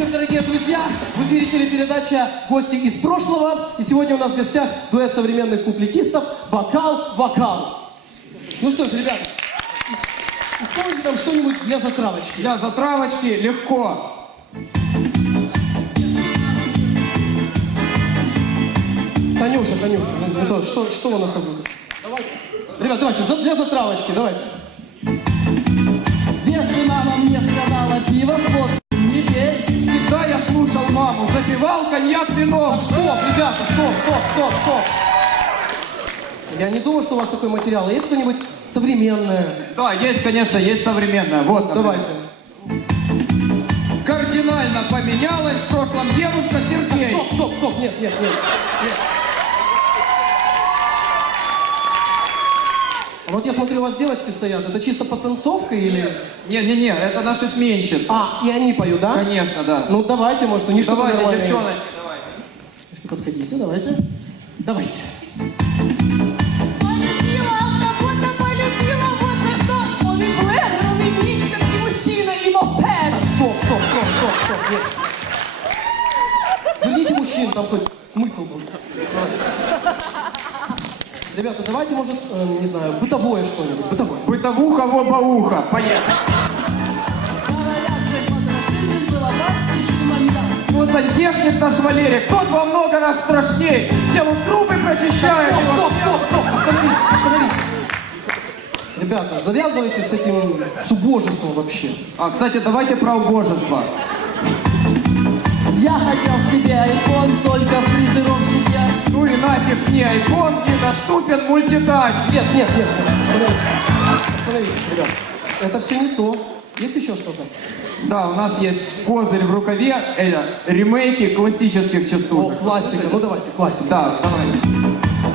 вечер, дорогие друзья! В эфире телепередача «Гости из прошлого». И сегодня у нас в гостях дуэт современных куплетистов «Бокал-вокал». Ну что ж, ребята, ис- исполните нам что-нибудь для затравочки. Для затравочки легко. Танюша, Танюша, ну, что, что у нас зовут? Давайте. Ребят, давайте, за- для затравочки, давайте. Детстве мама мне сказала стоп, стоп. Я не думал, что у вас такой материал. Есть что-нибудь современное? Да, есть, конечно, есть современная. Вот, например. Давайте. Кардинально поменялась в прошлом девушка Так, Сергей. стоп, стоп, стоп, нет, нет, нет. нет. А Вот я смотрю, у вас девочки стоят. Это чисто потанцовка или... Не-не-не, это наши сменщицы. А, и они поют, да? Конечно, да. Ну давайте, может, у них что-то Давайте, нормальное есть. девчоночки, давайте. Девочки, Подходите, давайте. Давайте. Полюбила автопота, полюбила вот за что. Он и блендер, он и миксер, и мужчина, и мопед. Стоп, стоп, стоп, стоп, стоп, нет. Верните мужчин, там хоть смысл был. Ребята, давайте, может, э, не знаю, бытовое что-нибудь, бытовое. Бытовуха в оба уха. Поехали. Сантехник наш Валерик, тот во много раз страшней. Все он трубы прочищает. Стоп, стоп, стоп, стоп, остановитесь, остановитесь. Ребята, завязывайте с этим субожеством вообще. А, кстати, давайте про убожество. Я хотел себе айфон, только фрезеровщик я. Ну и нафиг мне айфон, недоступен мультитач. Нет, нет, нет, нет. Остановитесь, остановитесь, ребят. Это все не то. Есть еще что-то? Да, у нас есть козырь в рукаве, это ремейки классических О, частушек. классика. Ну давайте, классика. Да, давайте.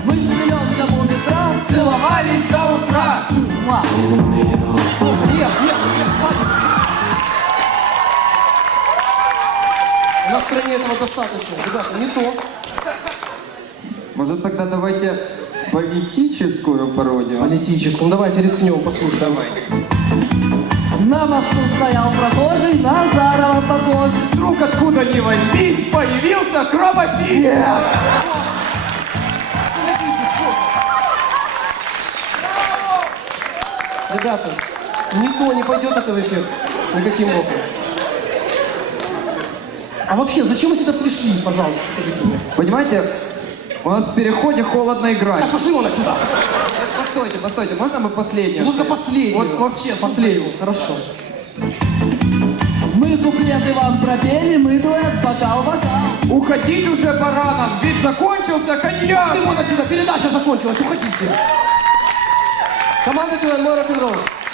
Мы смеемся у метра. Целовались до утра. Муа. Боже, нет, нет, нет, хватит. У стране этого достаточно. Ребята, не то. Может тогда давайте политическую пародию? Политическую. Ну давайте рискнем, послушаем. Давай. На мосту стоял прохожий, на Зарова похожий. Вдруг откуда ни возьмись, появился кровосий. Ребята, никто не пойдет это в эфир. Никаким боком. А вообще, зачем вы сюда пришли, пожалуйста, скажите мне? Понимаете, у нас в переходе холодно играть. Так, пошли вон отсюда. Постойте, постойте, можно мы последнюю? Только последнюю. Вот вообще Последнюю, хорошо. Мы куплеты вам пропели, мы дуэт бокал-вокал. Уходить уже пора нам, ведь закончился коньяк. Пошли вон отсюда, передача закончилась, уходите. Команда Мора Петров. Today